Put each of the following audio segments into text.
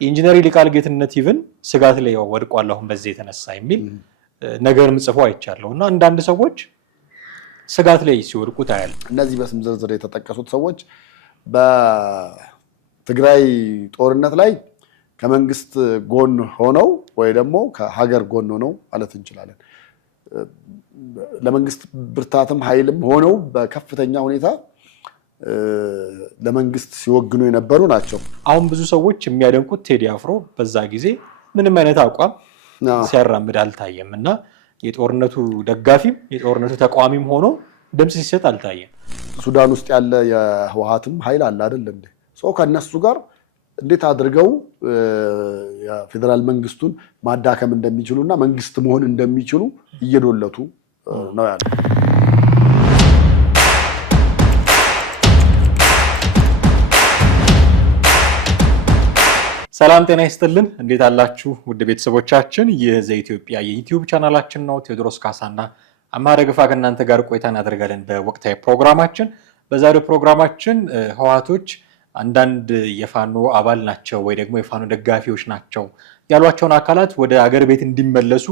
ኢንጂነር ይልቃል ጌትነት ኢቭን ስጋት ላይ ወድቋል አሁን በዚህ የተነሳ የሚል ነገርም ጽፎ አይቻለሁና አንዳንድ ሰዎች ስጋት ላይ ሲወድቁ ታያል። እነዚህ በስም ዝርዝር የተጠቀሱት ሰዎች በትግራይ ጦርነት ላይ ከመንግስት ጎን ሆነው ወይ ደግሞ ከሀገር ጎን ሆነው ማለት እንችላለን ለመንግስት ብርታትም ኃይልም ሆነው በከፍተኛ ሁኔታ ለመንግስት ሲወግኑ የነበሩ ናቸው። አሁን ብዙ ሰዎች የሚያደንቁት ቴዲ አፍሮ በዛ ጊዜ ምንም አይነት አቋም ሲያራምድ አልታየምና የጦርነቱ ደጋፊም የጦርነቱ ተቃዋሚም ሆኖ ድምጽ ሲሰጥ አልታየም። ሱዳን ውስጥ ያለ የህወሓትም ኃይል አለ አይደል እንዴ? ሰው ከነሱ ጋር እንዴት አድርገው የፌደራል መንግስቱን ማዳከም እንደሚችሉና መንግስት መሆን እንደሚችሉ እየዶለቱ ነው ያለው። ሰላም ጤና ይስጥልን፣ እንዴት አላችሁ ውድ ቤተሰቦቻችን? ይህ ዘኢትዮጵያ የዩቲዩብ ቻናላችን ነው። ቴዎድሮስ ካሳና አማረ ገፋ ከእናንተ ጋር ቆይታ እናደርጋለን በወቅታዊ ፕሮግራማችን። በዛሬው ፕሮግራማችን ህወሓቶች አንዳንድ የፋኖ አባል ናቸው ወይ ደግሞ የፋኖ ደጋፊዎች ናቸው ያሏቸውን አካላት ወደ አገር ቤት እንዲመለሱ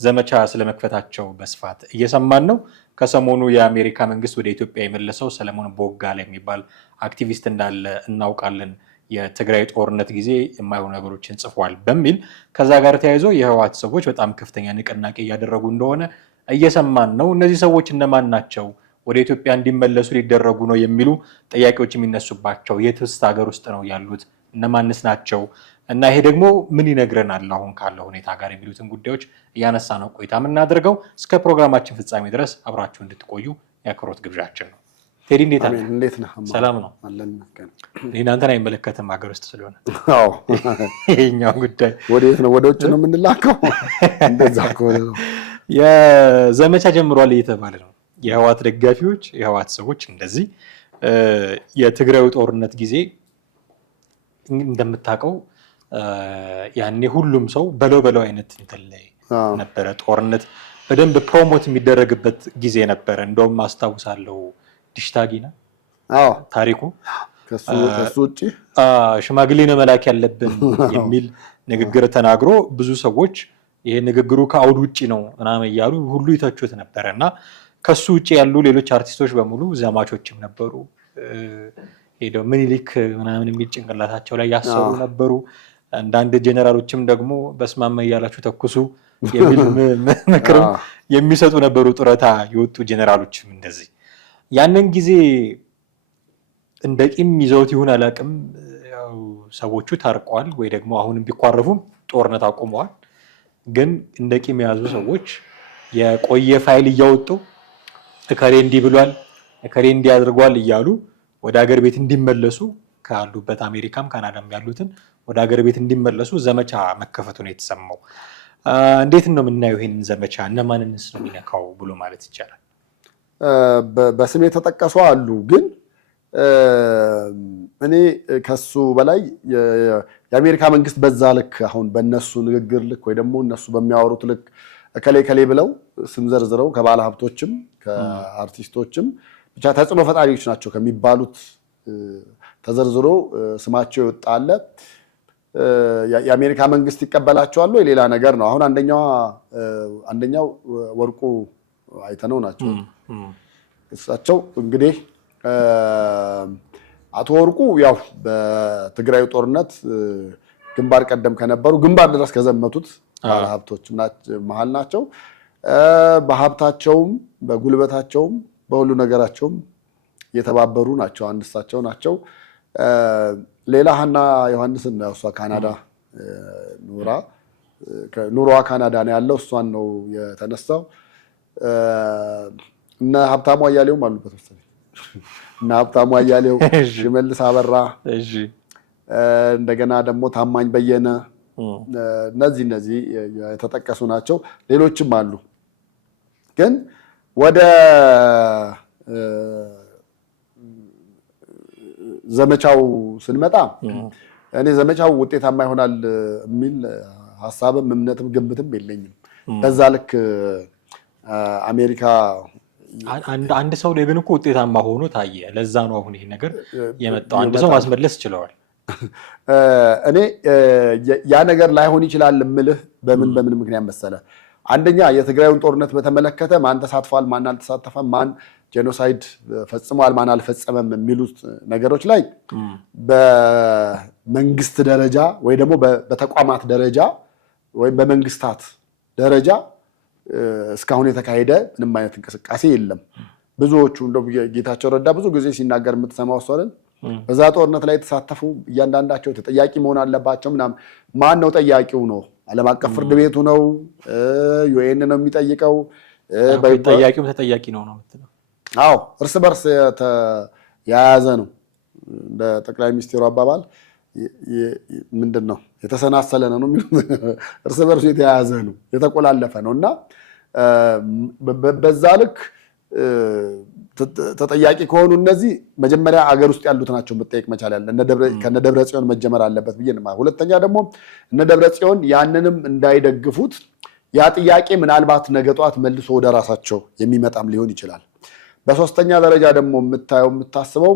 ዘመቻ ስለመክፈታቸው በስፋት እየሰማን ነው። ከሰሞኑ የአሜሪካ መንግስት ወደ ኢትዮጵያ የመለሰው ሰለሞን ቦጋለ የሚባል አክቲቪስት እንዳለ እናውቃለን። የትግራይ ጦርነት ጊዜ የማይሆኑ ነገሮችን ጽፏል በሚል ከዛ ጋር ተያይዞ የህወሓት ሰዎች በጣም ከፍተኛ ንቅናቄ እያደረጉ እንደሆነ እየሰማን ነው። እነዚህ ሰዎች እነማን ናቸው? ወደ ኢትዮጵያ እንዲመለሱ ሊደረጉ ነው የሚሉ ጥያቄዎች የሚነሱባቸው የትስ ሀገር ውስጥ ነው ያሉት? እነማንስ ናቸው? እና ይሄ ደግሞ ምን ይነግረናል አሁን ካለው ሁኔታ ጋር የሚሉትን ጉዳዮች እያነሳ ነው ቆይታ የምናደርገው። እስከ ፕሮግራማችን ፍጻሜ ድረስ አብራችሁ እንድትቆዩ የአክብሮት ግብዣችን ነው። ቴዲ እንዴት ነህ? ሰላም ነው። እናንተን አይመለከትም ሀገር ውስጥ ስለሆነ። አዎ ይሄኛው ጉዳይ ወዴት ነው? ወደ ውጭ ነው የምንላከው። እንደዛ ከሆነ ነው የዘመቻ ጀምሯል እየተባለ ነው። የህወሓት ደጋፊዎች የህወሓት ሰዎች እንደዚህ የትግራዩ ጦርነት ጊዜ እንደምታውቀው ያኔ ሁሉም ሰው በለው አይነት እንትን ላይ ነበረ። ጦርነት በደንብ ፕሮሞት የሚደረግበት ጊዜ ነበረ። እንደውም አስታውሳለሁ ዲሽታጊና ታሪኩ ከሱ ውጪ ሽማግሌ ነው መላክ ያለብን የሚል ንግግር ተናግሮ ብዙ ሰዎች ይሄ ንግግሩ ከአውድ ውጪ ነው ምናምን እያሉ ሁሉ ይተቹት ነበረና ከሱ ውጪ ያሉ ሌሎች አርቲስቶች በሙሉ ዘማቾችም ነበሩ። ሄደው ምኒልክ ምናምን የሚል ጭንቅላታቸው ላይ ያሰሩ ነበሩ። አንዳንድ ጄኔራሎችም ደግሞ በስማማ እያላችሁ ተኩሱ የሚል ምክርም የሚሰጡ ነበሩ። ጡረታ የወጡ ጄኔራሎችም እንደዚህ ያንን ጊዜ እንደ ቂም ይዘውት ይሁን አላውቅም፣ ያው ሰዎቹ ታርቀዋል ወይ ደግሞ አሁንም ቢኳረፉም ጦርነት አቁመዋል። ግን እንደ ቂም የያዙ ሰዎች የቆየ ፋይል እያወጡ እከሌ እንዲህ ብሏል እከሌ እንዲህ አድርጓል እያሉ ወደ ሀገር ቤት እንዲመለሱ ካሉበት አሜሪካም ካናዳም ያሉትን ወደ ሀገር ቤት እንዲመለሱ ዘመቻ መከፈቱ ነው የተሰማው። እንዴት ነው የምናየው ይሄንን ዘመቻ? እነማንንስ ነው የሚነካው ብሎ ማለት ይቻላል? በስም የተጠቀሱ አሉ። ግን እኔ ከሱ በላይ የአሜሪካ መንግስት በዛ ልክ አሁን በእነሱ ንግግር ልክ ወይ ደግሞ እነሱ በሚያወሩት ልክ ከሌ ብለው ስም ዘርዝረው ከባለ ሀብቶችም ከአርቲስቶችም ብቻ ተጽዕኖ ፈጣሪዎች ናቸው ከሚባሉት ተዘርዝሮ ስማቸው ይወጣል። የአሜሪካ መንግስት ይቀበላቸዋል ወይ ሌላ ነገር ነው። አሁን አንደኛው ወርቁ አይተነው ናቸው። እሳቸው እንግዲህ አቶ ወርቁ ያው በትግራይ ጦርነት ግንባር ቀደም ከነበሩ ግንባር ድረስ ከዘመቱት ሀብቶች መሃል ናቸው። በሀብታቸውም በጉልበታቸውም በሁሉ ነገራቸውም የተባበሩ ናቸው። አንድ እሳቸው ናቸው። ሌላ ሀና ዮሐንስን ነው እሷ ካናዳ ኑሮዋ ካናዳ ነው ያለው። እሷን ነው የተነሳው። እና ሀብታሙ አያሌውም አሉበት መሰለኝ። እና ሀብታሙ አያሌው፣ ሽመልስ አበራ፣ እንደገና ደግሞ ታማኝ በየነ፣ እነዚህ የተጠቀሱ ናቸው። ሌሎችም አሉ። ግን ወደ ዘመቻው ስንመጣ እኔ ዘመቻው ውጤታማ ይሆናል የሚል ሀሳብም እምነትም ግምትም የለኝም። በዛ ልክ አሜሪካ አንድ ሰው ላይ ግን እኮ ውጤታማ ሆኖ ታየ። ለዛ ነው አሁን ይሄ ነገር የመጣው። አንድ ሰው ማስመለስ ችለዋል። እኔ ያ ነገር ላይሆን ይችላል እምልህ በምን ምክንያት መሰለ? አንደኛ የትግራዩን ጦርነት በተመለከተ ማን ተሳትፏል፣ ማን አልተሳተፈም፣ ማን ጄኖሳይድ ፈጽሟል፣ ማን አልፈጸመም የሚሉት ነገሮች ላይ በመንግስት ደረጃ ወይ ደግሞ በተቋማት ደረጃ ወይም በመንግስታት ደረጃ እስካሁን የተካሄደ ምንም አይነት እንቅስቃሴ የለም። ብዙዎቹ እንደው ጌታቸው ረዳ ብዙ ጊዜ ሲናገር የምትሰማው ሰው በዛ ጦርነት ላይ የተሳተፉ እያንዳንዳቸው ተጠያቂ መሆን አለባቸው ምናምን። ማን ነው ጠያቂው? ነው ዓለም አቀፍ ፍርድ ቤቱ ነው? ዩኤን ነው የሚጠይቀው? ጠያቂው ተጠያቂ ነው ነው የምትለው? አዎ፣ እርስ በርስ የያዘ ነው። በጠቅላይ ሚኒስትሩ አባባል ምንድን ነው የተሰናሰለ ነው የሚሉት። እርስ በርሱ የተያያዘ ነው፣ የተቆላለፈ ነው እና በዛ ልክ ተጠያቂ ከሆኑ እነዚህ መጀመሪያ አገር ውስጥ ያሉት ናቸው መጠየቅ መቻል ያለ ከነ ደብረ ጽዮን መጀመር አለበት ብዬ ነው። ሁለተኛ ደግሞ እነ ደብረ ጽዮን ያንንም እንዳይደግፉት ያ ጥያቄ ምናልባት ነገ ጧት መልሶ ወደ ራሳቸው የሚመጣም ሊሆን ይችላል። በሶስተኛ ደረጃ ደግሞ የምታስበው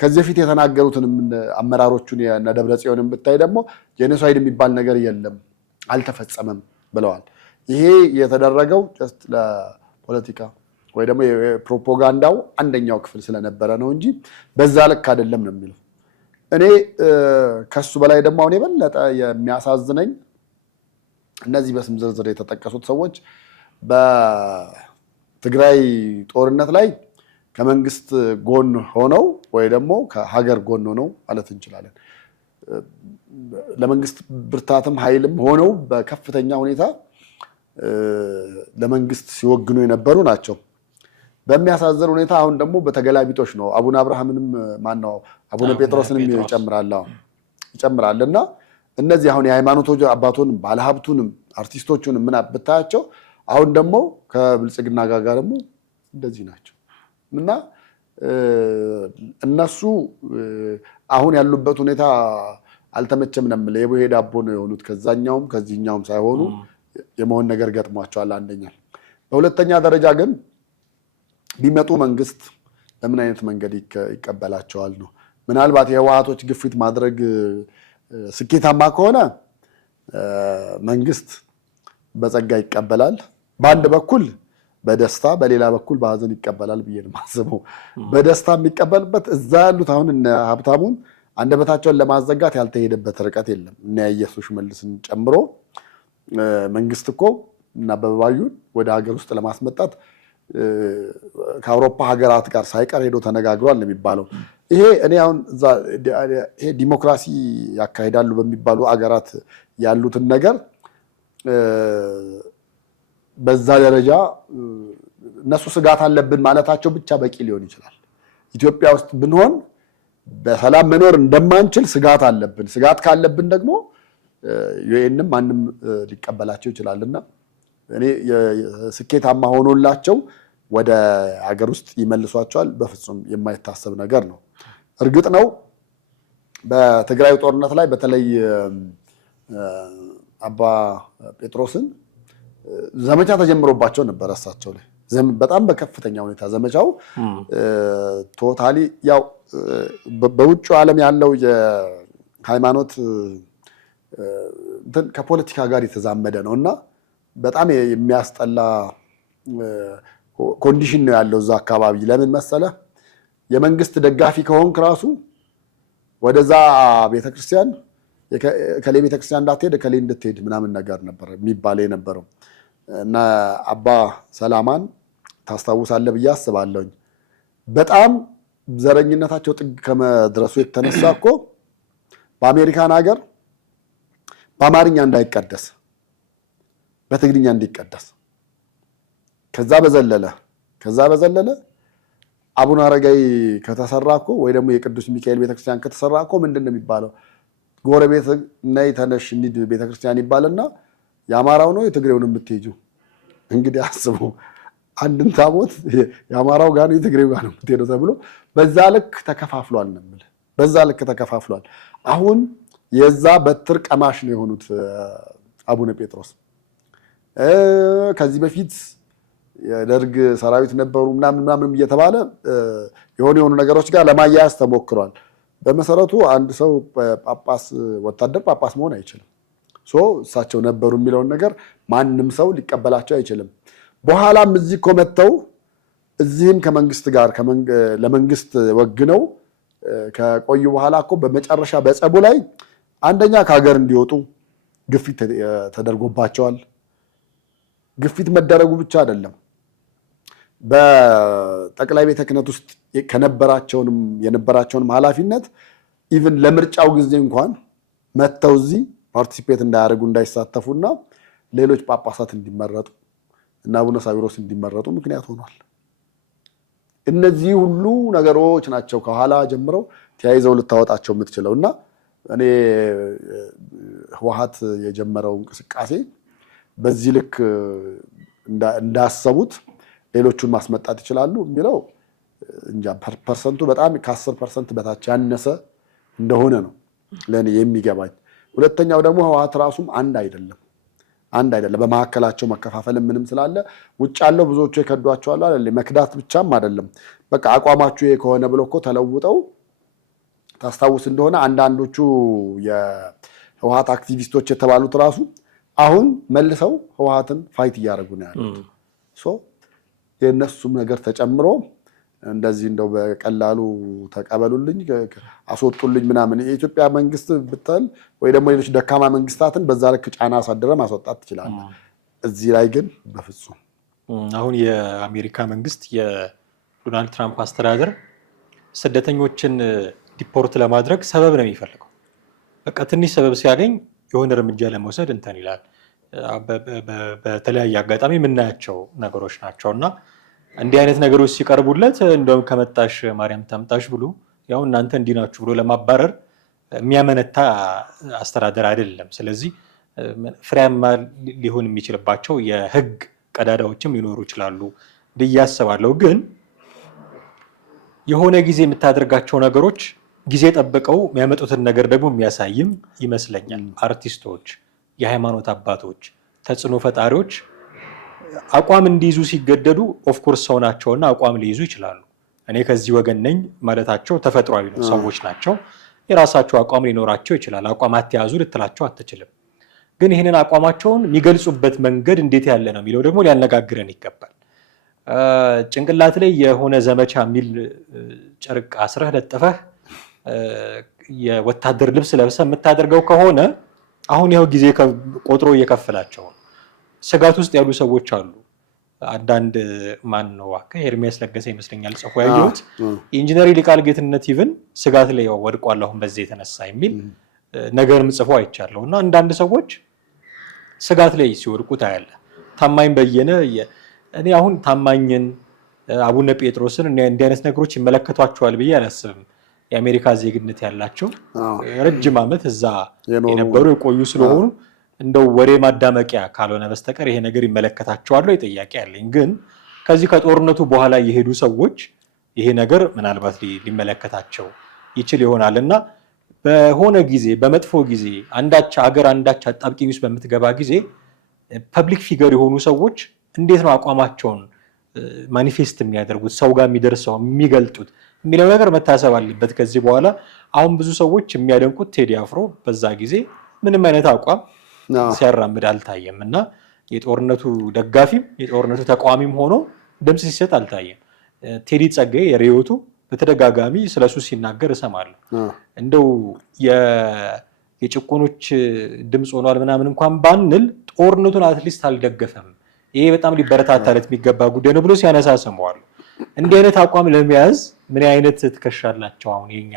ከዚህ በፊት የተናገሩትን አመራሮቹን የነ ደብረ ጽዮን የምታይ ደግሞ ጄኖሳይድ የሚባል ነገር የለም አልተፈጸመም ብለዋል። ይሄ የተደረገው ጀስት ለፖለቲካ ወይ ደግሞ የፕሮፓጋንዳው አንደኛው ክፍል ስለነበረ ነው እንጂ በዛ ልክ አይደለም ነው የሚለው። እኔ ከሱ በላይ ደግሞ አሁን የበለጠ የሚያሳዝነኝ እነዚህ በስም ዝርዝር የተጠቀሱት ሰዎች በትግራይ ጦርነት ላይ ከመንግስት ጎን ሆነው ወይ ደግሞ ከሀገር ጎን ሆነው ማለት እንችላለን ለመንግስት ብርታትም ኃይልም ሆነው በከፍተኛ ሁኔታ ለመንግስት ሲወግኑ የነበሩ ናቸው። በሚያሳዝን ሁኔታ አሁን ደግሞ በተገላቢጦሽ ነው። አቡነ አብርሃምንም ማነው አቡነ ጴጥሮስንም ይጨምራል እና እነዚህ አሁን የሃይማኖቶች አባቶንም ባለሀብቱንም አርቲስቶቹንም ምን ብታያቸው አሁን ደግሞ ከብልጽግና ጋር ደግሞ እንደዚህ ናቸው እና እነሱ አሁን ያሉበት ሁኔታ አልተመቸም ነው የምልህ። የቡሄ ዳቦ ነው የሆኑት። ከዛኛውም ከዚህኛውም ሳይሆኑ የመሆን ነገር ገጥሟቸዋል። አንደኛ። በሁለተኛ ደረጃ ግን ቢመጡ መንግስት በምን አይነት መንገድ ይቀበላቸዋል ነው። ምናልባት የህወሓቶች ግፊት ማድረግ ስኬታማ ከሆነ መንግስት በጸጋ ይቀበላል። በአንድ በኩል በደስታ በሌላ በኩል በሀዘን ይቀበላል ብዬ ነው የማስበው። በደስታ የሚቀበልበት እዛ ያሉት አሁን እነ ሀብታሙን አንደበታቸውን ለማዘጋት ያልተሄደበት ርቀት የለም። እነ ኢየሱስ መልስን ጨምሮ መንግስት እኮ እና አበባዩን ወደ ሀገር ውስጥ ለማስመጣት ከአውሮፓ ሀገራት ጋር ሳይቀር ሄዶ ተነጋግሯል ነው የሚባለው። ይሄ እኔ አሁን ይሄ ዲሞክራሲ ያካሂዳሉ በሚባሉ ሀገራት ያሉትን ነገር በዛ ደረጃ እነሱ ስጋት አለብን ማለታቸው ብቻ በቂ ሊሆን ይችላል። ኢትዮጵያ ውስጥ ብንሆን በሰላም መኖር እንደማንችል ስጋት አለብን። ስጋት ካለብን ደግሞ ዩኤንም ማንም ሊቀበላቸው ይችላልና እኔ ስኬታማ ሆኖላቸው ወደ ሀገር ውስጥ ይመልሷቸዋል በፍጹም የማይታሰብ ነገር ነው። እርግጥ ነው በትግራይ ጦርነት ላይ በተለይ አባ ጴጥሮስን ዘመቻ ተጀምሮባቸው ነበር። እሳቸው ላይ በጣም በከፍተኛ ሁኔታ ዘመቻው ቶታሊ ያው በውጭ ዓለም ያለው የሃይማኖት ከፖለቲካ ጋር የተዛመደ ነው እና በጣም የሚያስጠላ ኮንዲሽን ነው ያለው እዛ አካባቢ። ለምን መሰለ? የመንግስት ደጋፊ ከሆንክ ራሱ ወደዛ ቤተክርስቲያን ከሌ ቤተክርስቲያን እንዳትሄድ ከሌ እንድትሄድ ምናምን ነገር ነበር የሚባል የነበረው እና አባ ሰላማን ታስታውሳለህ ብዬ አስባለሁኝ። በጣም ዘረኝነታቸው ጥግ ከመድረሱ የተነሳ እኮ በአሜሪካን ሀገር በአማርኛ እንዳይቀደስ በትግርኛ እንዲቀደስ ከዛ በዘለለ አቡነ አረጋይ ከተሰራ እኮ ወይ ደግሞ የቅዱስ ሚካኤል ቤተክርስቲያን ከተሰራ እኮ ምንድን ነው የሚባለው? ጎረቤት ነይ ተነሽ እንሂድ ቤተክርስቲያን ይባልና የአማራው ነው የትግሬው ነው የምትሄጂው። እንግዲህ አስቡ፣ አንድን ታቦት የአማራው ጋር ነው የትግሬው ጋር ነው የምትሄደው ተብሎ በዛ ልክ ተከፋፍሏል ነው የምልህ። በዛ ልክ ተከፋፍሏል። አሁን የዛ በትር ቀማሽ ነው የሆኑት አቡነ ጴጥሮስ። ከዚህ በፊት የደርግ ሰራዊት ነበሩ ምናምን እየተባለ የሆኑ ነገሮች ጋር ለማያያዝ ተሞክሯል። በመሰረቱ አንድ ሰው ጳጳስ ወታደር ጳጳስ መሆን አይችልም። እሳቸው ነበሩ የሚለውን ነገር ማንም ሰው ሊቀበላቸው አይችልም። በኋላም እዚህ እኮ መጥተው እዚህም ከመንግስት ጋር ለመንግስት ወግነው ከቆዩ በኋላ እኮ በመጨረሻ በጸቡ ላይ አንደኛ ከሀገር እንዲወጡ ግፊት ተደርጎባቸዋል። ግፊት መደረጉ ብቻ አይደለም፣ በጠቅላይ ቤተ ክህነት ውስጥ የነበራቸውንም ኃላፊነት ኢቭን ለምርጫው ጊዜ እንኳን መጥተው እዚህ ፓርቲሲፔት እንዳያደርጉ እንዳይሳተፉና ሌሎች ጳጳሳት እንዲመረጡ እና አቡነ ሳዊሮስ እንዲመረጡ ምክንያት ሆኗል። እነዚህ ሁሉ ነገሮች ናቸው ከኋላ ጀምረው ተያይዘው ልታወጣቸው የምትችለው እና እኔ ህወሓት የጀመረው እንቅስቃሴ በዚህ ልክ እንዳሰቡት ሌሎቹን ማስመጣት ይችላሉ የሚለው እንጃ። ፐርሰንቱ በጣም ከ10% በታች ያነሰ እንደሆነ ነው ለእኔ የሚገባኝ። ሁለተኛው ደግሞ ህወሓት ራሱም አንድ አይደለም። በመካከላቸው መከፋፈል ምንም ስላለ ውጭ ያለው ብዙዎቹ የከዷቸዋል አይደል? መክዳት ብቻም አይደለም፣ በቃ አቋማችሁ ይሄ ከሆነ ብሎ እኮ ተለውጠው ታስታውስ እንደሆነ አንዳንዶቹ የህወሓት አክቲቪስቶች የተባሉት ራሱ አሁን መልሰው ህወሓትን ፋይት እያደረጉ ነው ያሉት። የእነሱም ነገር ተጨምሮ እንደዚህ እንደው በቀላሉ ተቀበሉልኝ አስወጡልኝ ምናምን የኢትዮጵያ መንግስት ብትል ወይ ደግሞ ሌሎች ደካማ መንግስታትን በዛ ልክ ጫና አሳድረ ማስወጣት ትችላለህ። እዚህ ላይ ግን በፍጹም አሁን የአሜሪካ መንግስት የዶናልድ ትራምፕ አስተዳደር ስደተኞችን ዲፖርት ለማድረግ ሰበብ ነው የሚፈልገው። በቃ ትንሽ ሰበብ ሲያገኝ የሆነ እርምጃ ለመውሰድ እንትን ይላል። በተለያየ አጋጣሚ የምናያቸው ነገሮች ናቸው እና እንዲህ አይነት ነገሮች ሲቀርቡለት እንደውም ከመጣሽ ማርያም ታምጣሽ ብሎ ያው እናንተ እንዲህ ናችሁ ብሎ ለማባረር የሚያመነታ አስተዳደር አይደለም። ስለዚህ ፍሬያማ ሊሆን የሚችልባቸው የህግ ቀዳዳዎችም ሊኖሩ ይችላሉ ብዬ አስባለሁ። ግን የሆነ ጊዜ የምታደርጋቸው ነገሮች ጊዜ ጠብቀው የሚያመጡትን ነገር ደግሞ የሚያሳይም ይመስለኛል። አርቲስቶች፣ የሃይማኖት አባቶች፣ ተጽዕኖ ፈጣሪዎች አቋም እንዲይዙ ሲገደዱ ኦፍኮርስ ሰው ናቸውና አቋም ሊይዙ ይችላሉ። እኔ ከዚህ ወገን ነኝ ማለታቸው ተፈጥሯዊ ነው። ሰዎች ናቸው፣ የራሳቸው አቋም ሊኖራቸው ይችላል። አቋም አትያዙ ልትላቸው አትችልም። ግን ይህንን አቋማቸውን የሚገልጹበት መንገድ እንዴት ያለ ነው የሚለው ደግሞ ሊያነጋግረን ይገባል። ጭንቅላት ላይ የሆነ ዘመቻ የሚል ጨርቅ አስረህ ለጥፈህ የወታደር ልብስ ለብሰህ የምታደርገው ከሆነ አሁን ያው ጊዜ ቆጥሮ እየከፈላቸው ነው። ስጋት ውስጥ ያሉ ሰዎች አሉ። አንዳንድ ማን ነው ኤርሚያስ ለገሰ ይመስለኛል ጽፎ ያየሁት ኢንጂነር ይልቃል ጌትነት ኢቭን ስጋት ላይ ወድቋል አሁን በዚህ የተነሳ የሚል ነገርም ጽፎ አይቻለሁ። እና አንዳንድ ሰዎች ስጋት ላይ ሲወድቁ ታያለ። ታማኝ በየነ እኔ አሁን ታማኝን አቡነ ጴጥሮስን እንዲህ አይነት ነገሮች ይመለከቷቸዋል ብዬ አላስብም። የአሜሪካ ዜግነት ያላቸው ረጅም ዓመት እዛ የነበሩ የቆዩ ስለሆኑ እንደው ወሬ ማዳመቂያ ካልሆነ በስተቀር ይሄ ነገር ይመለከታቸዋል ወይ ጥያቄ ያለኝ። ግን ከዚህ ከጦርነቱ በኋላ የሄዱ ሰዎች ይሄ ነገር ምናልባት ሊመለከታቸው ይችል ይሆናል እና በሆነ ጊዜ በመጥፎ ጊዜ አንዳች አጣብቂኝ ውስጥ በምትገባ ጊዜ ፐብሊክ ፊገር የሆኑ ሰዎች እንዴት ነው አቋማቸውን ማኒፌስት የሚያደርጉት ሰው ጋር የሚደርሰው የሚገልጡት የሚለው ነገር መታሰብ አለበት። ከዚህ በኋላ አሁን ብዙ ሰዎች የሚያደንቁት ቴዲ አፍሮ በዛ ጊዜ ምንም አይነት አቋም ሲያራምድ አልታየም እና የጦርነቱ ደጋፊም የጦርነቱ ተቃዋሚም ሆኖ ድምፅ ሲሰጥ አልታየም። ቴዲ ጸጋዬ የሪዮቱ በተደጋጋሚ ስለሱ ሲናገር እሰማለሁ። እንደው የጭቁኖች ድምፅ ሆኗል ምናምን እንኳን ባንል ጦርነቱን አትሊስት አልደገፈም፣ ይሄ በጣም ሊበረታታለት የሚገባ ጉዳይ ነው ብሎ ሲያነሳ ሰማዋለሁ። እንዲህ አይነት አቋም ለመያዝ ምን አይነት ትከሻላቸው አሁን የኛ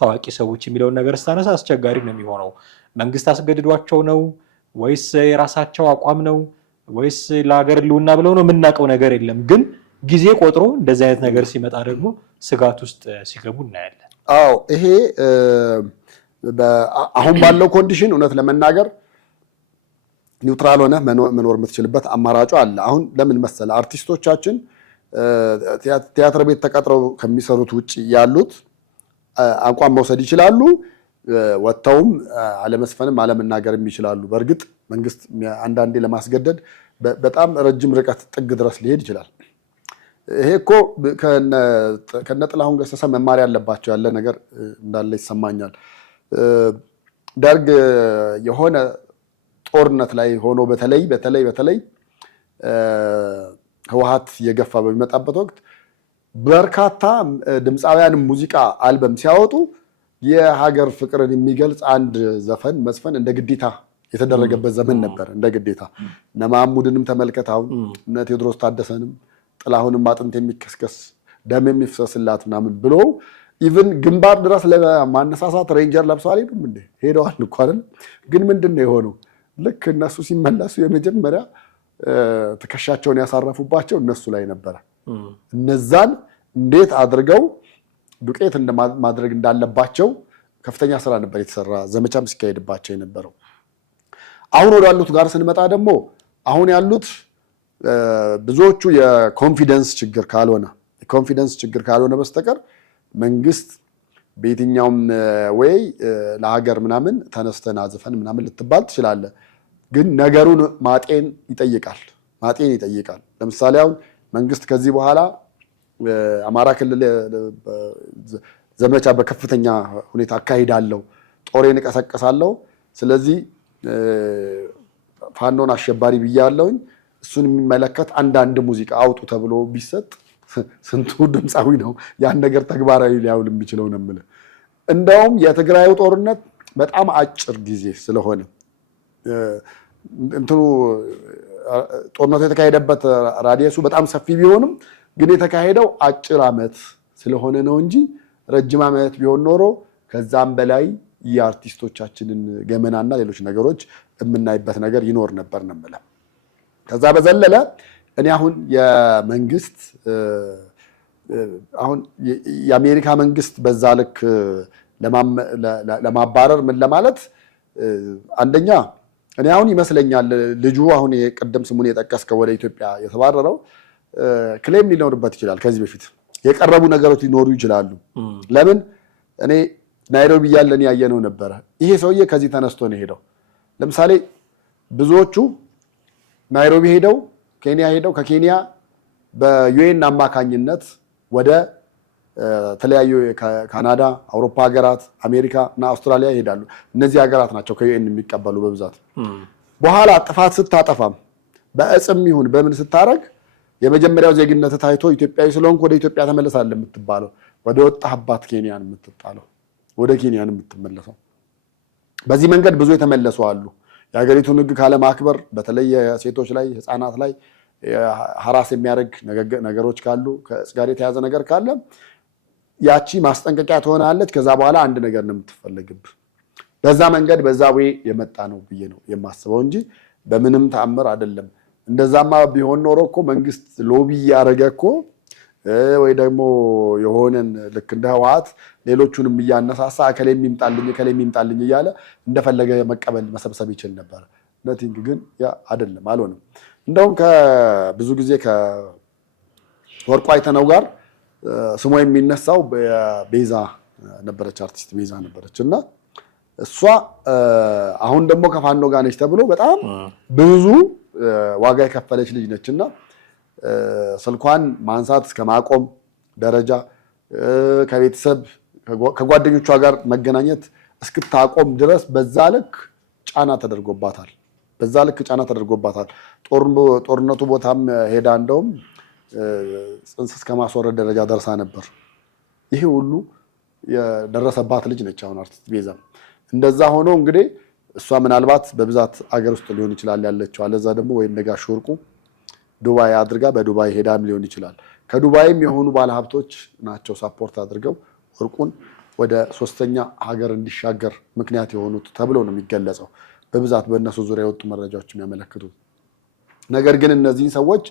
ታዋቂ ሰዎች የሚለውን ነገር ስታነሳ አስቸጋሪ ነው የሚሆነው። መንግስት አስገድዷቸው ነው ወይስ የራሳቸው አቋም ነው ወይስ ለሀገር ልውና ብለው ነው? የምናውቀው ነገር የለም። ግን ጊዜ ቆጥሮ እንደዚህ አይነት ነገር ሲመጣ ደግሞ ስጋት ውስጥ ሲገቡ እናያለን። አዎ ይሄ አሁን ባለው ኮንዲሽን እውነት ለመናገር ኒውትራል ሆነ መኖር የምትችልበት አማራጩ አለ። አሁን ለምን መሰለ አርቲስቶቻችን ቲያትር ቤት ተቀጥረው ከሚሰሩት ውጭ ያሉት አቋም መውሰድ ይችላሉ። ወጥተውም አለመስፈንም አለመናገርም ይችላሉ። በእርግጥ መንግስት አንዳንዴ ለማስገደድ በጣም ረጅም ርቀት ጥግ ድረስ ሊሄድ ይችላል። ይሄ እኮ ከነ ጥላሁን ገሰሰ መማር ያለባቸው ያለ ነገር እንዳለ ይሰማኛል። ደርግ የሆነ ጦርነት ላይ ሆኖ በተለይ ህወሓት የገፋ በሚመጣበት ወቅት በርካታ ድምፃውያን ሙዚቃ አልበም ሲያወጡ የሀገር ፍቅርን የሚገልጽ አንድ ዘፈን መስፈን እንደ ግዴታ የተደረገበት ዘመን ነበር። እንደ ግዴታ እነ ማሙድንም ተመልከት፣ አሁን እነ ቴዎድሮስ ታደሰንም ጥላሁንም አጥንት የሚከስከስ ደም የሚፍሰስላት ምናምን ብሎ ኢቭን ግንባር ድረስ ለማነሳሳት ሬንጀር ለብሰው አልሄዱም እንዴ? ሄደዋል እኮ አይደል? ግን ምንድን ነው የሆነው? ልክ እነሱ ሲመለሱ የመጀመሪያ ትከሻቸውን ያሳረፉባቸው እነሱ ላይ ነበረ። እነዛን እንዴት አድርገው ዱቄት ማድረግ እንዳለባቸው ከፍተኛ ስራ ነበር የተሰራ፣ ዘመቻም ሲካሄድባቸው የነበረው። አሁን ወዳሉት ጋር ስንመጣ ደግሞ አሁን ያሉት ብዙዎቹ የኮንፊደንስ ችግር ካልሆነ በስተቀር መንግስት በየትኛውም ወይ ለሀገር ምናምን ተነስተን አዝፈን ምናምን ልትባል ትችላለህ። ግን ነገሩን ማጤን ይጠይቃል። ለምሳሌ አሁን መንግስት ከዚህ በኋላ አማራ ክልል ዘመቻ በከፍተኛ ሁኔታ አካሂዳለሁ፣ ጦሬን እቀሰቅሳለሁ፣ ስለዚህ ፋኖን አሸባሪ ብያለሁኝ፣ እሱን የሚመለከት አንዳንድ ሙዚቃ አውጡ ተብሎ ቢሰጥ ስንቱ ድምፃዊ ነው ያን ነገር ተግባራዊ ሊያውል የሚችለው ነው የምልህ። እንደውም የትግራዩ ጦርነት በጣም አጭር ጊዜ ስለሆነ ጦርነቱ የተካሄደበት ራዲየሱ በጣም ሰፊ ቢሆንም ግን የተካሄደው አጭር ዓመት ስለሆነ ነው እንጂ ረጅም ዓመት ቢሆን ኖሮ ከዛም በላይ የአርቲስቶቻችንን ገመናና ሌሎች ነገሮች የምናይበት ነገር ይኖር ነበር ነው የምልህ። ከዛ በዘለለ እኔ አሁን የአሜሪካ መንግስት በዛ ልክ ለማባረር ምን ለማለት አንደኛ እኔ አሁን ይመስለኛል ልጁ አሁን የቀደም ስሙን የጠቀስከው ወደ ኢትዮጵያ የተባረረው ክሌም ሊኖርበት ይችላል። ከዚህ በፊት የቀረቡ ነገሮች ሊኖሩ ይችላሉ። ለምን እኔ ናይሮቢ ያለን ያየነው ነበረ። ይሄ ሰውዬ ከዚህ ተነስቶ ነው ሄደው። ለምሳሌ ብዙዎቹ ናይሮቢ ሄደው ኬንያ ሄደው ከኬንያ በዩኤን አማካኝነት ወደ ተለያዩ ካናዳ፣ አውሮፓ ሀገራት፣ አሜሪካ እና አውስትራሊያ ይሄዳሉ። እነዚህ ሀገራት ናቸው ከዩኤን የሚቀበሉ በብዛት። በኋላ ጥፋት ስታጠፋም በእጽም ይሁን በምን ስታረግ የመጀመሪያው ዜግነት ታይቶ ኢትዮጵያዊ ስለሆንክ ወደ ኢትዮጵያ ተመለሳለህ የምትባለው፣ ወደ ወጣህባት ኬንያን የምትጣለው፣ ወደ ኬንያን የምትመለሰው። በዚህ መንገድ ብዙ የተመለሱ አሉ። የሀገሪቱን ሕግ ካለማክበር በተለይ ሴቶች ላይ ህፃናት ላይ ሀራስ የሚያደርግ ነገሮች ካሉ ከእጽ ጋር የተያዘ ነገር ካለ ያቺ ማስጠንቀቂያ ትሆናለች። ከዛ በኋላ አንድ ነገር ነው የምትፈለግብህ። በዛ መንገድ በዛ ወይ የመጣ ነው ብዬ ነው የማስበው እንጂ በምንም ተአምር አይደለም። እንደዛማ ቢሆን ኖሮ እኮ መንግስት ሎቢ እያደረገ እኮ ወይ ደግሞ የሆነን ልክ እንደ ህወሓት ሌሎቹንም እያነሳሳ እከሌ የሚምጣልኝ እያለ እንደፈለገ መቀበል መሰብሰብ ይችል ነበር። ነቲንግ ግን ያ አይደለም፣ አልሆነም። እንደውም ብዙ ጊዜ ከወርቁ አይተነው ጋር ስሟ የሚነሳው ቤዛ ነበረች፣ አርቲስት ቤዛ ነበረች እና እሷ አሁን ደግሞ ከፋኖ ጋር ነች ተብሎ በጣም ብዙ ዋጋ የከፈለች ልጅ ነች እና ስልኳን ማንሳት እስከ ማቆም ደረጃ ከቤተሰብ ከጓደኞቿ ጋር መገናኘት እስክታቆም ድረስ በዛ ልክ ጫና ተደርጎባታል። ጦርነቱ ቦታም ሄዳ እንደውም ጽንስ እስከ ማስወረድ ደረጃ ደርሳ ነበር። ይሄ ሁሉ የደረሰባት ልጅ ነች አሁን አርቲስት ቤዛ። እንደዛ ሆኖ እንግዲህ እሷ ምናልባት በብዛት አገር ውስጥ ሊሆን ይችላል ያለችው፣ አለዛ ደግሞ ወይም ነጋሽ ወርቁ ዱባይ አድርጋ በዱባይ ሄዳም ሊሆን ይችላል። ከዱባይም የሆኑ ባለሀብቶች ናቸው ሳፖርት አድርገው ወርቁን ወደ ሶስተኛ ሀገር እንዲሻገር ምክንያት የሆኑት ተብሎ ነው የሚገለጸው በብዛት በእነሱ ዙሪያ የወጡ መረጃዎች የሚያመለክቱት። ነገር ግን እነዚህ ሰዎች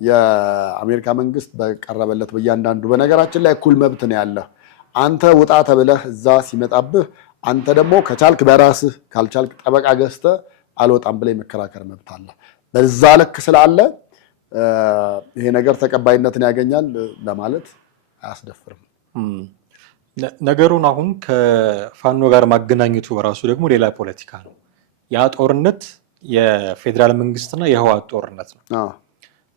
የአሜሪካ መንግስት በቀረበለት በእያንዳንዱ በነገራችን ላይ እኩል መብት ነው ያለህ። አንተ ውጣ ተብለህ እዛ ሲመጣብህ አንተ ደግሞ ከቻልክ በራስህ ካልቻልክ ጠበቃ ገዝተህ አልወጣም ብለህ መከራከር መብት አለ። በዛ ልክ ስላለ ይሄ ነገር ተቀባይነትን ያገኛል ለማለት አያስደፍርም። ነገሩን አሁን ከፋኖ ጋር ማገናኘቱ በራሱ ደግሞ ሌላ ፖለቲካ ነው። ያ ጦርነት የፌዴራል መንግስትና የህወሓት ጦርነት ነው።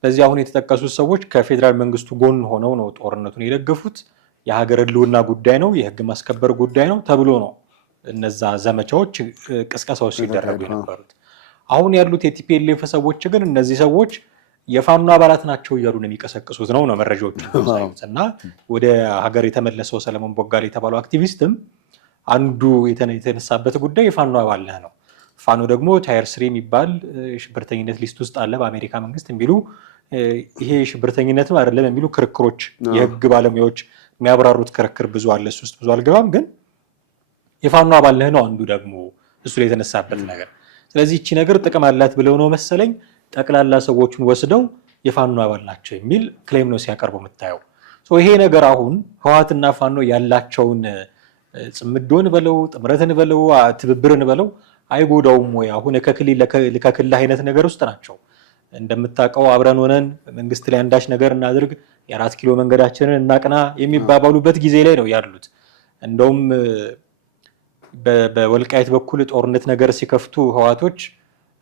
ለዚህ አሁን የተጠቀሱት ሰዎች ከፌዴራል መንግስቱ ጎን ሆነው ነው ጦርነቱን የደገፉት። የሀገር ህልውና ጉዳይ ነው፣ የህግ ማስከበር ጉዳይ ነው ተብሎ ነው እነዛ ዘመቻዎች፣ ቅስቀሳዎች ሲደረጉ የነበሩት። አሁን ያሉት የቲፒኤልኤፍ ሰዎች ግን እነዚህ ሰዎች የፋኖ አባላት ናቸው እያሉ ነው የሚቀሰቅሱት ነው መረጃዎቹ እና ወደ ሀገር የተመለሰው ሰለሞን ቦጋለ የተባለው አክቲቪስትም አንዱ የተነሳበት ጉዳይ የፋኖ አባል ነው። ፋኖ ደግሞ ታየር 3 የሚባል ሽብርተኝነት ሊስት ውስጥ አለ በአሜሪካ መንግስት የሚሉ ይሄ ሽብርተኝነት ነው አይደለም የሚሉ ክርክሮች የህግ ባለሙያዎች የሚያብራሩት ክርክር ብዙ አለ። እሱ ውስጥ ብዙ አልገባም፣ ግን የፋኖ አባል ነው አንዱ ደግሞ እሱ ላይ የተነሳበት ነገር። ስለዚህ እቺ ነገር ጥቅም አላት ብለው ነው መሰለኝ ጠቅላላ ሰዎቹን ወስደው የፋኖ አባል ናቸው የሚል ክሌም ነው ሲያቀርቡ የምታየው። ይሄ ነገር አሁን ህወሓትና ፋኖ ያላቸውን ጽምዶን በለው ጥምረትን በለው ትብብርን በለው አይጎዳውም ወይ? አሁን ከክልል አይነት ነገር ውስጥ ናቸው። እንደምታውቀው አብረን ሆነን መንግስት ላይ አንዳች ነገር እናድርግ፣ የ4 ኪሎ መንገዳችንን እናቅና የሚባባሉበት ጊዜ ላይ ነው ያሉት። እንደውም በወልቃይት በኩል ጦርነት ነገር ሲከፍቱ ህወሓቶች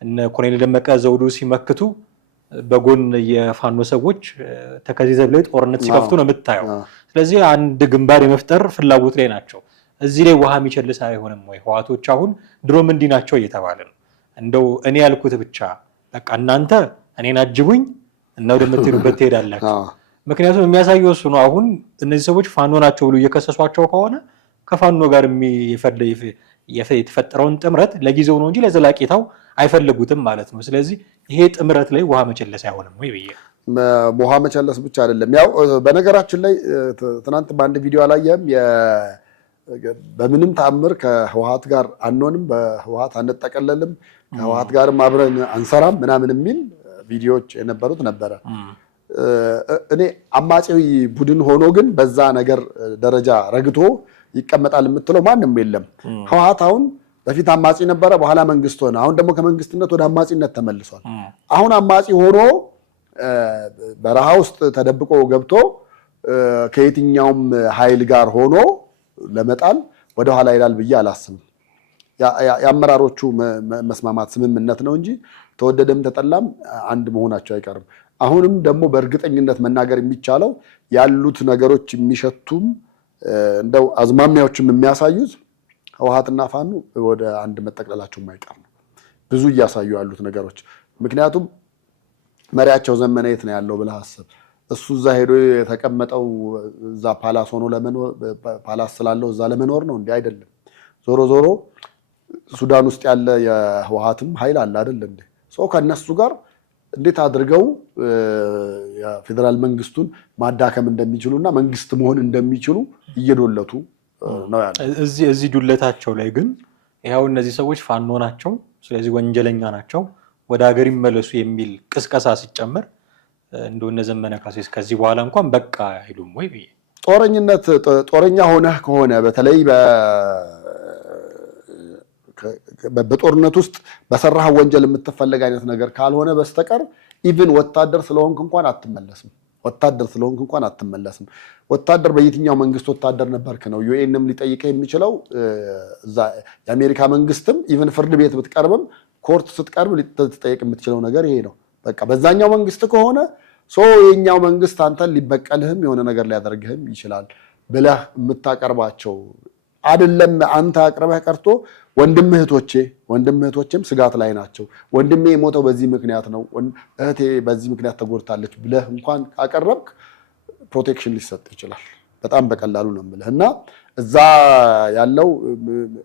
እነ ኮሎኔል ደመቀ ዘውዱ ሲመክቱ በጎን የፋኖ ሰዎች ተከዚዘብ ላይ ጦርነት ሲከፍቱ ነው የምታየው። ስለዚህ አንድ ግንባር የመፍጠር ፍላጎት ላይ ናቸው። እዚህ ላይ ውሃ የሚቸልስ አይሆንም ወይ? ህወሓቶች አሁን ድሮም እንዲህ ናቸው እየተባለ ነው። እንደው እኔ ያልኩት ብቻ በቃ እናንተ እኔን አጅቡኝ እና ወደምትሄዱበት ትሄዳላችሁ። ምክንያቱም የሚያሳየው እሱ ነው። አሁን እነዚህ ሰዎች ፋኖ ናቸው ብሎ እየከሰሷቸው ከሆነ ከፋኖ ጋር የተፈጠረውን ጥምረት ለጊዜው ነው እንጂ ለዘላቂታው አይፈልጉትም ማለት ነው። ስለዚህ ይሄ ጥምረት ላይ ውሃ መቸለስ አይሆንም ወይ ብዬ ውሃ መቸለስ ብቻ አይደለም። ያው በነገራችን ላይ ትናንት በአንድ ቪዲዮ አላየህም? በምንም ተአምር ከህወሓት ጋር አንሆንም፣ በህወሓት አንጠቀለልም፣ ከህወሓት ጋርም አብረን አንሰራም ምናምን የሚል ቪዲዮዎች የነበሩት ነበረ። እኔ አማጺ ቡድን ሆኖ ግን በዛ ነገር ደረጃ ረግቶ ይቀመጣል የምትለው ማንም የለም። ህወሓት አሁን በፊት አማጺ ነበረ፣ በኋላ መንግስት ሆነ። አሁን ደግሞ ከመንግስትነት ወደ አማጺነት ተመልሷል። አሁን አማጺ ሆኖ በረሃ ውስጥ ተደብቆ ገብቶ ከየትኛውም ኃይል ጋር ሆኖ ለመጣል ወደኋላ ይላል ብዬ አላስብም። የአመራሮቹ መስማማት ስምምነት ነው እንጂ ተወደደም ተጠላም አንድ መሆናቸው አይቀርም። አሁንም ደግሞ በእርግጠኝነት መናገር የሚቻለው ያሉት ነገሮች የሚሸቱም እንደው አዝማሚያዎችም የሚያሳዩት ህወሓትና ፋኖ ወደ አንድ መጠቅለላቸው የማይቀር ነው፣ ብዙ እያሳዩ ያሉት ነገሮች። ምክንያቱም መሪያቸው ዘመነ የት ነው ያለው ብለህ አስብ። እሱ እዛ ሄዶ የተቀመጠው እዛ ፓላስ ሆኖ ለመኖር ፓላስ ስላለው እዛ ለመኖር ነው? እንዲህ አይደለም። ዞሮ ዞሮ ሱዳን ውስጥ ያለ የህወሓትም ኃይል አለ አይደል እንዴ? ከነሱ ጋር እንዴት አድርገው የፌዴራል መንግስቱን ማዳከም እንደሚችሉና መንግስት መሆን እንደሚችሉ እየዶለቱ ነው ያለው። እዚህ ዱለታቸው ላይ ግን ይኸው እነዚህ ሰዎች ፋኖ ናቸው፣ ስለዚህ ወንጀለኛ ናቸው፣ ወደ ሀገር ይመለሱ የሚል ቅስቀሳ ሲጨመር እንደው እነ ዘመነ ካሴስ ከዚህ በኋላ እንኳን በቃ አይሉም ወይ ብዬ ጦረኛ ሆነህ ከሆነ በተለይ በጦርነት ውስጥ በሰራህ ወንጀል የምትፈለግ አይነት ነገር ካልሆነ በስተቀር ኢቭን ወታደር ስለሆንክ እንኳን አትመለስም። ወታደር በየትኛው መንግስት ወታደር ነበርክ ነው ዩኤንም ሊጠይቀህ የሚችለው። የአሜሪካ መንግስትም ኢቭን ፍርድ ቤት ብትቀርብም ኮርት ስትቀርብ ልትጠየቅ የምትችለው ነገር ይሄ ነው። በቃ በዛኛው መንግስት ከሆነ የኛው መንግስት አንተን ሊበቀልህም የሆነ ነገር ሊያደርግህም ይችላል ብለህ የምታቀርባቸው አይደለም። አንተ አቅርበህ ቀርቶ ወንድም እህቶቼም ስጋት ላይ ናቸው፣ ወንድሜ የሞተው በዚህ ምክንያት ነው፣ እህቴ በዚህ ምክንያት ተጎድታለች ብለህ እንኳን ካቀረብክ ፕሮቴክሽን ሊሰጥ ይችላል። በጣም በቀላሉ ነው የምልህ። እና እዛ ያለው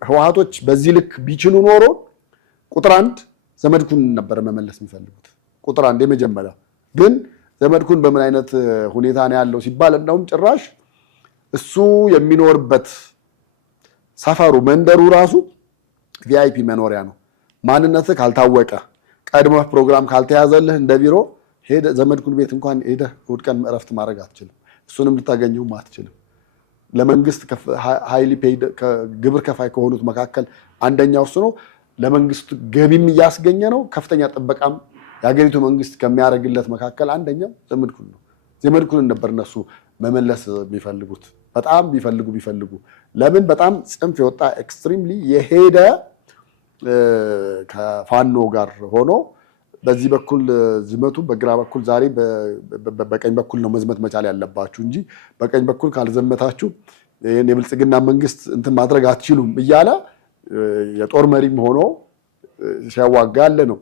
ህወሓቶች በዚህ ልክ ቢችሉ ኖሮ ቁጥር 1 ዘመድኩን ነበር መመለስ የሚፈልጉት። ቁጥር 1 የመጀመሪያ ግን ዘመድኩን በምን አይነት ሁኔታ ነው ያለው ሲባል እንደውም ጭራሽ እሱ የሚኖርበት ሰፈሩ መንደሩ ራሱ ቪአይፒ መኖሪያ ነው። ማንነትህ ካልታወቀ ቀድመህ ፕሮግራም ካልተያዘልህ እንደ ቢሮ ሄደህ ዘመድኩን ቤት እንኳን ሄደህ እሑድ ቀን እረፍት ማድረግ አትችልም። እሱንም ልታገኘውም አትችልም። ለመንግስት ሃይሊ ፔይድ ግብር ከፋይ ከሆኑት መካከል አንደኛው እሱ ነው። ለመንግስት ገቢም እያስገኘ ነው። ከፍተኛ ጥበቃም የሀገሪቱ መንግስት ከሚያደርግለት መካከል አንደኛው ዘመድኩን ነው። ዘመድኩን ነበር እነሱ መመለስ ቢፈልጉት፣ በጣም ቢፈልጉ ለምን በጣም ጽንፍ የወጣ ኤክስትሪምሊ የሄደ ከፋኖ ጋር ሆኖ በዚህ በኩል ዝመቱ፣ በግራ በኩል ዛሬ በቀኝ በኩል ነው መዝመት መቻል ያለባችሁ እንጂ በቀኝ በኩል ካልዘመታችሁ ይሄን የብልጽግና መንግስት እንትን ማድረግ አትችሉም እያለ የጦር መሪም ሆኖ ሲያዋጋ ያለ ነው።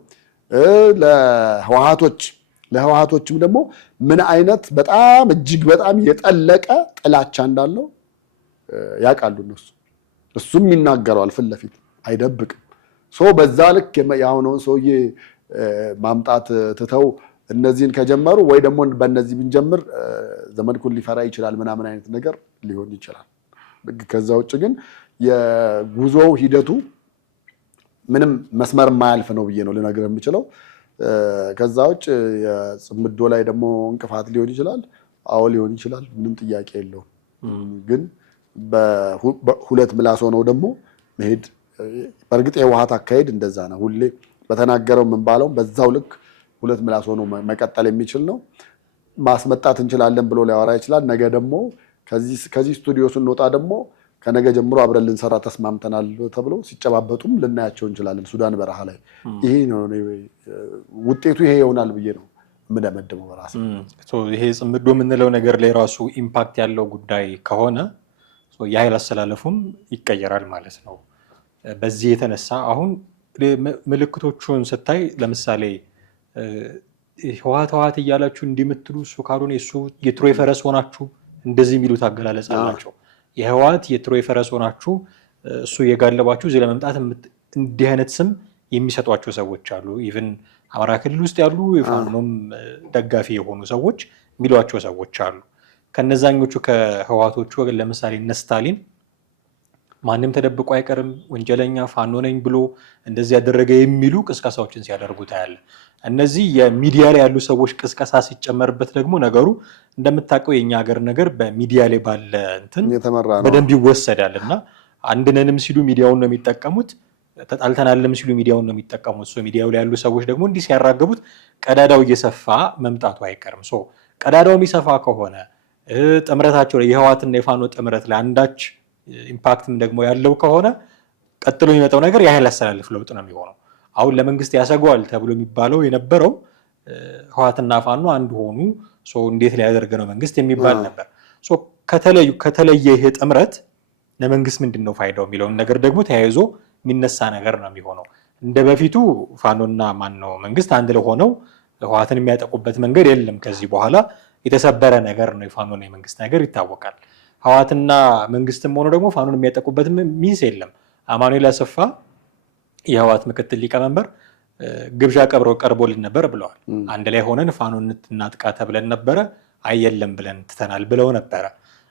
ለህወሓቶችም ደግሞ ምን አይነት በጣም እጅግ በጣም የጠለቀ ጥላቻ እንዳለው ያውቃሉ እነሱ። እሱም ይናገረዋል ፊት ለፊት አይደብቅም። በዛ ልክ የሆነውን ሰውዬ ማምጣት ትተው እነዚህን ከጀመሩ ወይ ደግሞ በእነዚህ ብንጀምር ዘመድኩን ሊፈራ ይችላል ምናምን አይነት ነገር ሊሆን ይችላል። ከዛ ውጭ ግን የጉዞው ሂደቱ ምንም መስመር ማያልፍ ነው ብዬ ነው ልነግርህ የምችለው። ከዛ ውጭ የጽምዶ ላይ ደግሞ እንቅፋት ሊሆን ይችላል። አዎ ሊሆን ይችላል፣ ምንም ጥያቄ የለውም። ግን በሁለት ምላስ ሆነው ደግሞ መሄድ በእርግጥ የህወሓት አካሄድ እንደዛ ነው። ሁሌ በተናገረው ምን ባለው በዛው ልክ ሁለት ምላስ ሆኖ መቀጠል የሚችል ነው። ማስመጣት እንችላለን ብሎ ሊያወራ ይችላል። ነገ ደግሞ ከዚህ ስቱዲዮ ስንወጣ ደግሞ ከነገ ጀምሮ አብረን ልንሰራ ተስማምተናል ተብሎ ሲጨባበጡም ልናያቸው እንችላለን ሱዳን በረሃ ላይ። ይሄ ነው ውጤቱ፣ ይሄ ይሆናል ብዬ ነው የምደመድመው በራሴ። ይሄ ጽምዶ የምንለው ነገር ላይ ራሱ ኢምፓክት ያለው ጉዳይ ከሆነ የኃይል አሰላለፉም ይቀየራል ማለት ነው። በዚህ የተነሳ አሁን ምልክቶቹን ስታይ ለምሳሌ ህወሓት እያላችሁ እንዲምትሉ እሱ ካልሆነ እሱ የትሮይ ፈረስ ሆናችሁ እንደዚህ የሚሉት አገላለጽ አላቸው። የህወሓት የትሮይ ፈረስ ሆናችሁ እሱ የጋለባችሁ እዚህ ለመምጣት እንዲህ አይነት ስም የሚሰጧቸው ሰዎች አሉ። ኢቭን አማራ ክልል ውስጥ ያሉ የፋኖም ደጋፊ የሆኑ ሰዎች የሚሏቸው ሰዎች አሉ። ከነዛኞቹ ከህወሓቶቹ ወገን ለምሳሌ እነ ስታሊን ማንም ተደብቆ አይቀርም ወንጀለኛ ፋኖ ነኝ ብሎ እንደዚህ ያደረገ የሚሉ ቅስቀሳዎችን ሲያደርጉ ታያለ። እነዚህ የሚዲያ ላይ ያሉ ሰዎች ቅስቀሳ ሲጨመርበት ደግሞ ነገሩ እንደምታውቀው የኛ ሀገር ነገር በሚዲያ ላይ ባለ እንትን በደንብ ይወሰዳል እና አንድነንም ሲሉ ሚዲያውን ነው የሚጠቀሙት፣ ተጣልተናልም ሲሉ ሚዲያውን ነው የሚጠቀሙት። ሚዲያው ላይ ያሉ ሰዎች ደግሞ እንዲህ ሲያራግቡት ቀዳዳው እየሰፋ መምጣቱ አይቀርም። ቀዳዳው የሚሰፋ ከሆነ ጥምረታቸው ላይ የህወሓትና የፋኖ ጥምረት ላይ አንዳች ኢምፓክትም ደግሞ ያለው ከሆነ ቀጥሎ የሚመጣው ነገር የኃይል አሰላለፍ ለውጥ ነው የሚሆነው። አሁን ለመንግስት ያሰገዋል ተብሎ የሚባለው የነበረው ህወሓትና ፋኖ አንድ ሆኑ እንዴት ሊያደርግ ነው መንግስት የሚባል ነበር። ከተለየ ይሄ ጥምረት ለመንግስት ምንድን ነው ፋይዳው የሚለውን ነገር ደግሞ ተያይዞ የሚነሳ ነገር ነው የሚሆነው። እንደ በፊቱ ፋኖና ማነው መንግስት አንድ ላይ ሆነው ህወሓትን የሚያጠቁበት መንገድ የለም። ከዚህ በኋላ የተሰበረ ነገር ነው የፋኖና የመንግስት ነገር ይታወቃል። ህወሓትና መንግስትም ሆኖ ደግሞ ፋኖን የሚያጠቁበት ሚንስ የለም። አማኑኤል አሰፋ የህወሓት ምክትል ሊቀመንበር ግብዣ ቀርቦልን ነበር ብለዋል። አንድ ላይ ሆነን ፋኖን እናጥቃ ተብለን ነበረ፣ አየለም ብለን ትተናል ብለው ነበረ።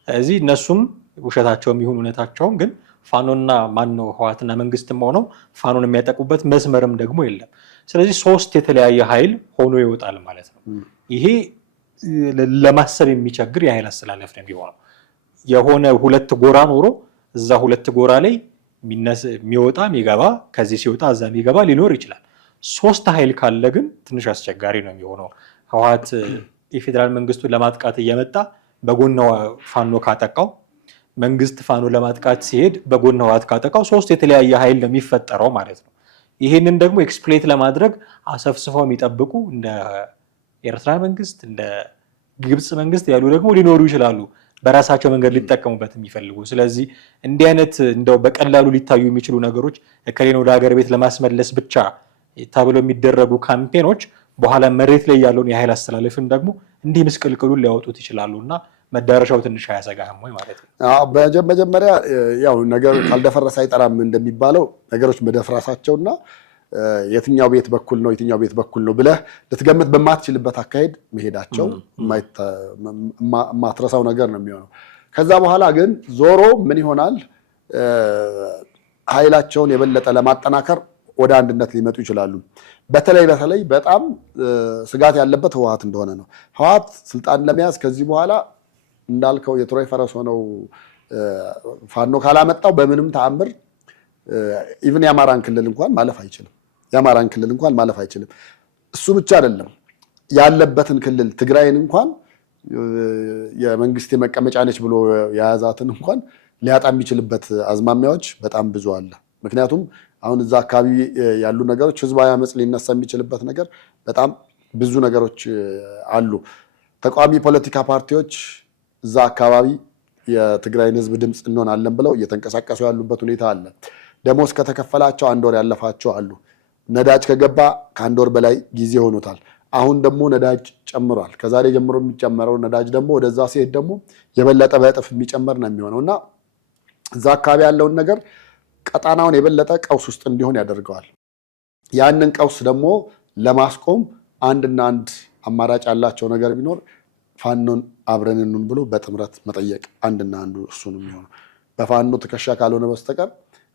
እዚህ እነሱም ውሸታቸውም ይሁን እውነታቸውም ግን ፋኖና ማነው ህወሓትና መንግስትም ሆነው ፋኖን የሚያጠቁበት መስመርም ደግሞ የለም። ስለዚህ ሶስት የተለያየ ኃይል ሆኖ ይወጣል ማለት ነው። ይሄ ለማሰብ የሚቸግር የኃይል አስተላለፍ ነው የሚሆነው። የሆነ ሁለት ጎራ ኖሮ እዛ ሁለት ጎራ ላይ የሚወጣ የሚገባ ከዚህ ሲወጣ እዛ የሚገባ ሊኖር ይችላል። ሶስት ኃይል ካለ ግን ትንሽ አስቸጋሪ ነው የሚሆነው። ህወሓት የፌዴራል መንግስቱን ለማጥቃት እየመጣ በጎን ፋኖ ካጠቃው፣ መንግስት ፋኖ ለማጥቃት ሲሄድ በጎን ህወሓት ካጠቃው ሶስት የተለያየ ኃይል ነው የሚፈጠረው ማለት ነው። ይሄንን ደግሞ ኤክስፕሌት ለማድረግ አሰፍስፈው የሚጠብቁ እንደ ኤርትራ መንግስት እንደ ግብጽ መንግስት ያሉ ደግሞ ሊኖሩ ይችላሉ፣ በራሳቸው መንገድ ሊጠቀሙበት የሚፈልጉ። ስለዚህ እንዲህ አይነት እንደው በቀላሉ ሊታዩ የሚችሉ ነገሮች እከሌን ወደ ሀገር ቤት ለማስመለስ ብቻ ተብለው የሚደረጉ ካምፔኖች በኋላ መሬት ላይ ያለውን የኃይል አስተላለፍን ደግሞ እንዲህ ምስቅልቅሉን ሊያወጡት ይችላሉ እና መዳረሻው ትንሽ አያሰጋህም ወይ ማለት ነው? መጀመሪያ ያው ነገር ካልደፈረሰ አይጠራም እንደሚባለው ነገሮች መደፍራሳቸውና የትኛው ቤት በኩል ነው ብለህ ልትገምት በማትችልበት አካሄድ መሄዳቸው የማትረሳው ነገር ነው የሚሆነው። ከዛ በኋላ ግን ዞሮ ምን ይሆናል? ኃይላቸውን የበለጠ ለማጠናከር ወደ አንድነት ሊመጡ ይችላሉ። በተለይ በጣም ስጋት ያለበት ህወሓት እንደሆነ ነው። ህወሓት ስልጣን ለመያዝ ከዚህ በኋላ እንዳልከው የትሮይ ፈረስ ሆነው ፋኖ ካላመጣው በምንም ተአምር ኢቭን የአማራን ክልል እንኳን ማለፍ አይችልም። እሱ ብቻ አይደለም፣ ያለበትን ክልል ትግራይን እንኳን የመንግስት መቀመጫ ነች ብሎ የያዛትን እንኳን ሊያጣ የሚችልበት አዝማሚያዎች በጣም ብዙ አለ። ምክንያቱም አሁን እዛ አካባቢ ያሉ ነገሮች ህዝባዊ አመጽ ሊነሳ የሚችልበት ነገር በጣም ብዙ ነገሮች አሉ። ተቃዋሚ ፖለቲካ ፓርቲዎች እዛ አካባቢ የትግራይን ህዝብ ድምፅ እንሆናለን ብለው እየተንቀሳቀሱ ያሉበት ሁኔታ አለ። ደሞዝ ከተከፈላቸው 1 ወር ያለፋቸው አሉ። ነዳጅ ከገባ ከ1 ወር በላይ ጊዜ ሆኖታል። አሁን ደግሞ ነዳጅ ጨምሯል። ከዛሬ ጀምሮ የሚጨመረው ነዳጅ ደግሞ ወደዛ ሲሄድ ደግሞ የበለጠ በእጥፍ የሚጨመር ነው የሚሆነው እና እዛ አካባቢ ያለውን ነገር ቀጣናውን የበለጠ ቀውስ ውስጥ እንዲሆን ያደርገዋል። ያንን ቀውስ ደግሞ ለማስቆም አንድና አንድ አማራጭ ያላቸው ነገር ቢኖር ፋኖን አብረን እንሁን ብሎ በጥምረት መጠየቅ አንድና አንዱ እሱ ነው የሚሆነው። በፋኖ ትከሻ ካልሆነ በስተቀር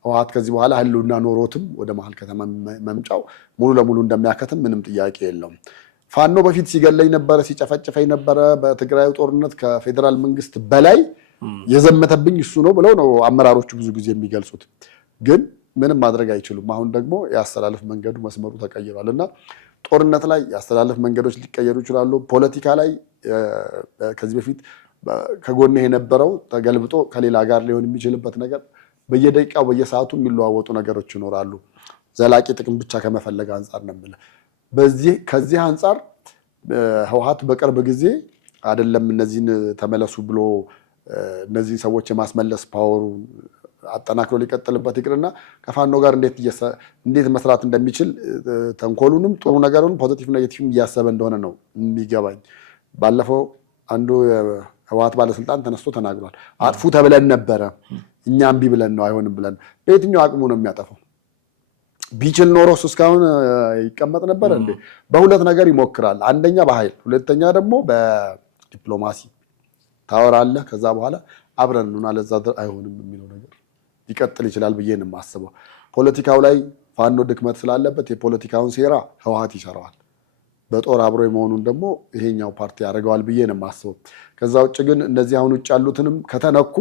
ህወሓት ከዚህ በኋላ ህልውና ኖሮትም ወደ መሀል ከተማ መምጫው ሙሉ ለሙሉ እንደሚያከትም ምንም ጥያቄ የለውም። ፋኖ በፊት ሲገለኝ ነበረ፣ ሲጨፈጭፈኝ ነበረ። በትግራዩ ጦርነት ከፌዴራል መንግስት በላይ የዘመተብኝ እሱ ነው ብለው ነው አመራሮቹ ብዙ ጊዜ የሚገልጹት። ግን ምንም ማድረግ አይችሉም። አሁን ደግሞ የአስተላለፍ መንገዱ መስመሩ ተቀይሯል እና ጦርነት ላይ የአስተላለፍ መንገዶች ሊቀየሩ ይችላሉ። ፖለቲካ ላይ ከዚህ በፊት ከጎንህ የነበረው ተገልብጦ ከሌላ ጋር ሊሆን የሚችልበት ነገር በየደቂቃው በየሰዓቱ የሚለዋወጡ ነገሮች ይኖራሉ። ዘላቂ ጥቅም ብቻ ከመፈለግ አንጻር ነው የምልህ። ከዚህ አንጻር ህወሓት በቅርብ ጊዜ አይደለም እነዚህን ተመለሱ ብሎ እነዚህን ሰዎች የማስመለስ ፓወሩ አጠናክሮ ሊቀጥልበት ይቅርና ከፋኖ ጋር እንዴት መስራት እንደሚችል ተንኮሉንም ጥሩ ነገሩን ፖዚቲቭ ኔጌቲቭ እያሰበ እንደሆነ ነው የሚገባኝ። ባለፈው አንዱ ህወሓት ባለስልጣን ተነስቶ ተናግሯል። አጥፉ ተብለን ነበረ እኛ እምቢ ብለን ነው አይሆንም ብለን። በየትኛው አቅሙ ነው የሚያጠፋው? ቢችል ኖሮስ እስካሁን ይቀመጥ ነበር እንዴ? በሁለት ነገር ይሞክራል። አንደኛ በኃይል፣ ሁለተኛ ደግሞ በዲፕሎማሲ ታወራለህ። ከዛ በኋላ አብረን ነው አለዛ አይሆንም የሚለው ነገር ሊቀጥል ይችላል ብዬ ነው የማስበው። ፖለቲካው ላይ ፋኖ ድክመት ስላለበት የፖለቲካውን ሴራ ህወሓት ይሰራዋል። በጦር አብሮ የመሆኑን ደግሞ ይሄኛው ፓርቲ ያደርገዋል ብዬ ነው የማስበው። ከዛ ውጭ ግን እነዚህ አሁን ውጭ ያሉትንም ከተነኩ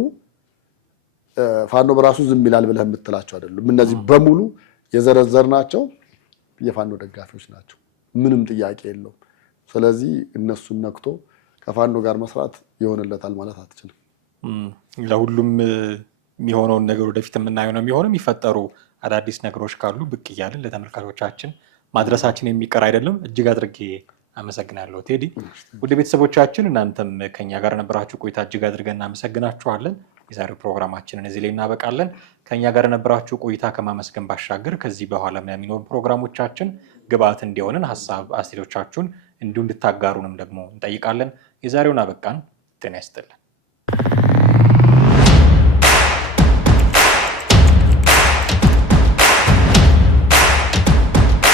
ፋኖ በራሱ ዝም ይላል ብለህ የምትላቸው አይደሉም። እነዚህ በሙሉ የዘረዘርናቸው የፋኖ ደጋፊዎች ናቸው። ምንም ጥያቄ የለውም። ስለዚህ እነሱን ነክቶ ከፋኖ ጋር መስራት ይሆንለታል ማለት አትችልም። ለሁሉም የሚሆነውን ነገር ወደፊት የምናየው ነው የሚሆነው። የሚፈጠሩ አዳዲስ ነገሮች ካሉ ብቅ እያልን ለተመልካቾቻችን ማድረሳችን የሚቀር አይደለም። እጅግ አድርጌ አመሰግናለሁ ቴዲ። ውድ ቤተሰቦቻችን እናንተም ከኛ ጋር ነበራችሁ ቆይታ እጅግ አድርገን እናመሰግናችኋለን። የዛሬው ፕሮግራማችንን እዚህ ላይ እናበቃለን። ከኛ ጋር ነበራችሁ ቆይታ ከማመስገን ባሻገር ከዚህ በኋላ የሚኖሩ ፕሮግራሞቻችን ግብአት እንዲሆንን ሀሳብ አስተያየቶቻችሁን እንዲሁ እንድታጋሩንም ደግሞ እንጠይቃለን። የዛሬውን አበቃን። ጤና ይስጥልን።